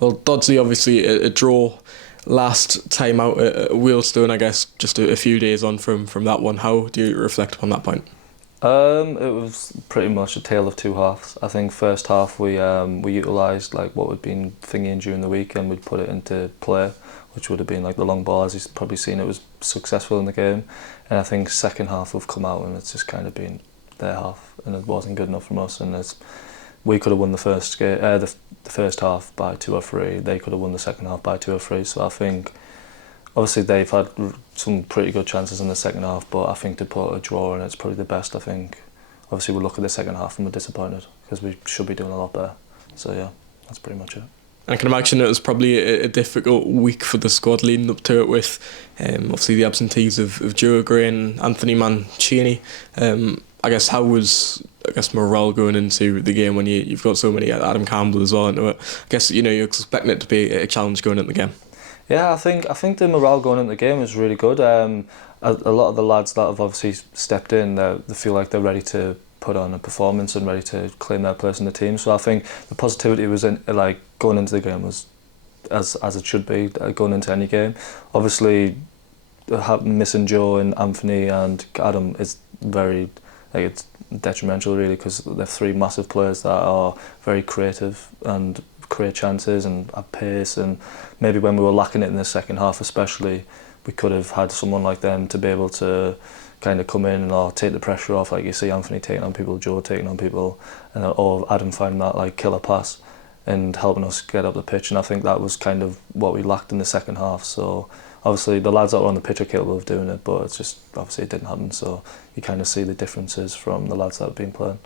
Well, Dodsley obviously a draw last time out at Wealdstone, I guess, just a few days on from that one. How do you reflect upon that point? It was pretty much a tale of two halves. I think first half we utilised like what we'd been thinking during the week and we'd put it into play, which would have been like the long ball, as you've probably seen. It was successful in the game, and I think second half we've come out and it's just kind of been their half, and it wasn't good enough from us. And we could have won the first half by 2 or 3. They could have won the second half by 2 or 3. So I think obviously they've had some pretty good chances in the second half, but I think to put a draw in it's probably the best. I think obviously we'll look at the second half and we're disappointed because we should be doing a lot better. So yeah, that's pretty much it. I can imagine it was probably a difficult week for the squad leading up to it with obviously the absentees of Joe Gray and Anthony Mancini. I guess how was morale going into the game when you've got so many, Adam Campbell as well into it? I guess you're expecting it to be a challenge going into the game. Yeah, I think the morale going into the game is really good. A lot of the lads that have obviously stepped in, they feel like they're ready to put on a performance and ready to claim their place in the team. So I think the positivity was like going into the game was as it should be going into any game. Obviously, missing Joe and Anthony and Adam is very it's detrimental really, because they're 3 massive players that are very creative and create chances and have pace, and maybe when we were lacking it in the second half especially, we could have had someone like them to be able to kind of come in or take the pressure off, like you see Anthony taking on people, Joe taking on people, and or Adam finding that like killer pass and helping us get up the pitch. And I think that was kind of what we lacked in the second half. So obviously the lads that were on the pitch are capable of doing it, but it's just obviously it didn't happen. So you kind of see the differences from the lads that have been playing.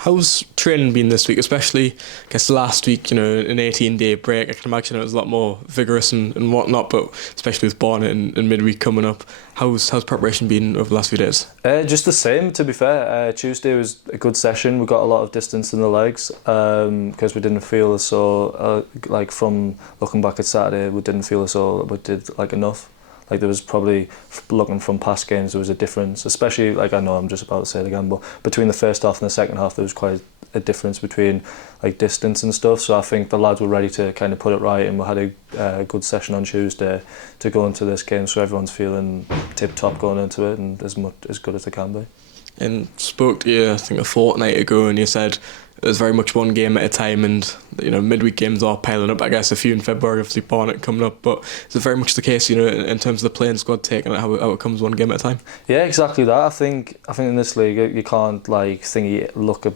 How's training been this week, especially, I guess, last week, an 18-day break? I can imagine it was a lot more vigorous and whatnot, but especially with Barnet and midweek coming up, how's preparation been over the last few days? Just the same, to be fair. Tuesday was a good session. We got a lot of distance in the legs because we didn't feel as though, like from looking back at Saturday, we didn't feel as though we did like enough. Like there was probably, looking from past games, there was a difference, especially, like I know I'm just about to say it again, but between the first half and the second half there was quite a difference between like distance and stuff. So I think the lads were ready to kind of put it right, and we had a good session on Tuesday to go into this game, so everyone's feeling tip top going into it and as good as they can be. And spoke to you, I think, a fortnight ago, and you said there's very much one game at a time, and midweek games are piling up. I guess a few in February, obviously Barnet coming up, but is it very much the case, in terms of the playing squad taking it how it comes one game at a time? Yeah, exactly that. I think in this league you can't look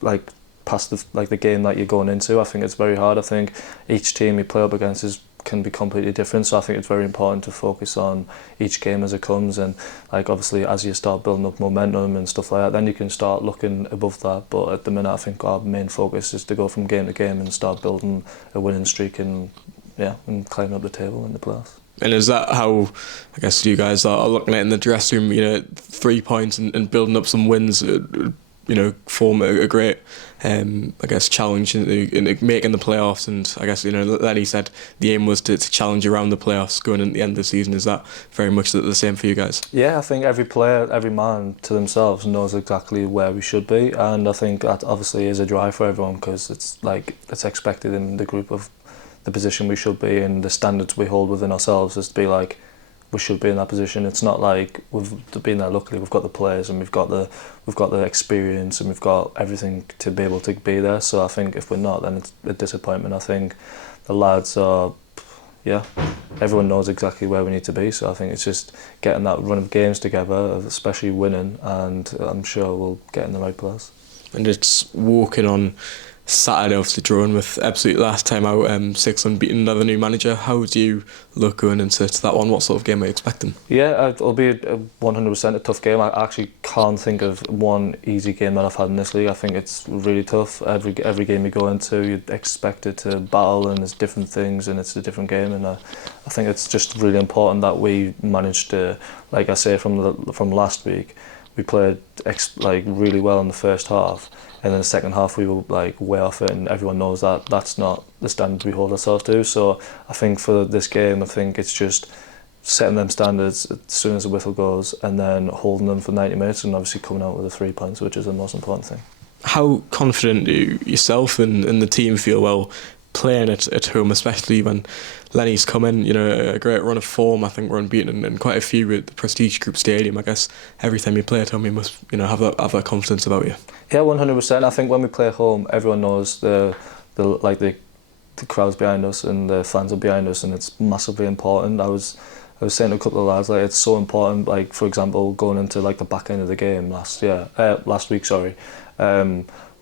like past the game that you're going into. I think it's very hard. I think each team you play up against can be completely different, so I think it's very important to focus on each game as it comes, and like obviously as you start building up momentum and stuff like that, then you can start looking above that. But at the minute I think our main focus is to go from game to game and start building a winning streak and climbing up the table in the playoffs. And is that how, I guess, you guys are looking at it in the dressing room, 3 points and building up some wins, form a great, challenge in making the playoffs? And I guess, Lenny said the aim was to challenge around the playoffs going into the end of the season. Is that very much the same for you guys? Yeah, I think every player, every man to themselves knows exactly where we should be, and I think that obviously is a drive for everyone, because it's expected in the group of the position we should be and the standards we hold within ourselves is to be like, we should be in that position. It's not like we've been there luckily. We've got the players and we've got the experience and we've got everything to be able to be there. So I think if we're not, then it's a disappointment. I think the lads are, everyone knows exactly where we need to be. So I think it's just getting that run of games together, especially winning, and I'm sure we'll get in the right place. And it's walking on Saturday, obviously drawing with absolute last time out, 6 unbeaten, another new manager. How do you look going into that one? What sort of game are you expecting? Yeah, it'll be 100% a tough game. I actually can't think of one easy game that I've had in this league. I think it's really tough. Every game you go into, you expect it to battle, and there's different things, and it's a different game. And I think it's just really important that we managed to, like I say, from last week, we played really well in the first half, and then the second half we were way off it, and everyone knows that that's not the standard we hold ourselves to. So I think for this game, I think it's just setting them standards as soon as the whistle goes, and then holding them for 90 minutes, and obviously coming out with the 3 points, which is the most important thing. How confident do yourself and the team feel, playing at home, especially when Lenny's come in, you know, a great run of form. I think we're unbeaten in quite a few at the Prestige Group Stadium. I guess every time you play at home, you must, you know, have that confidence about you. Yeah, 100%. I think when we play at home, everyone knows the crowd's behind us and the fans are behind us, and it's massively important. I was saying to a couple of lads, like, it's so important. Like, for example, going into like the back end of the game last week,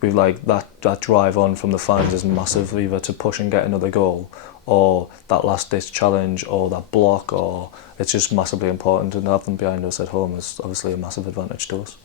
we've like that drive on from the fans is massive, either to push and get another goal, or that last ditch challenge, or that block, or it's just massively important, and to have them behind us at home is obviously a massive advantage to us.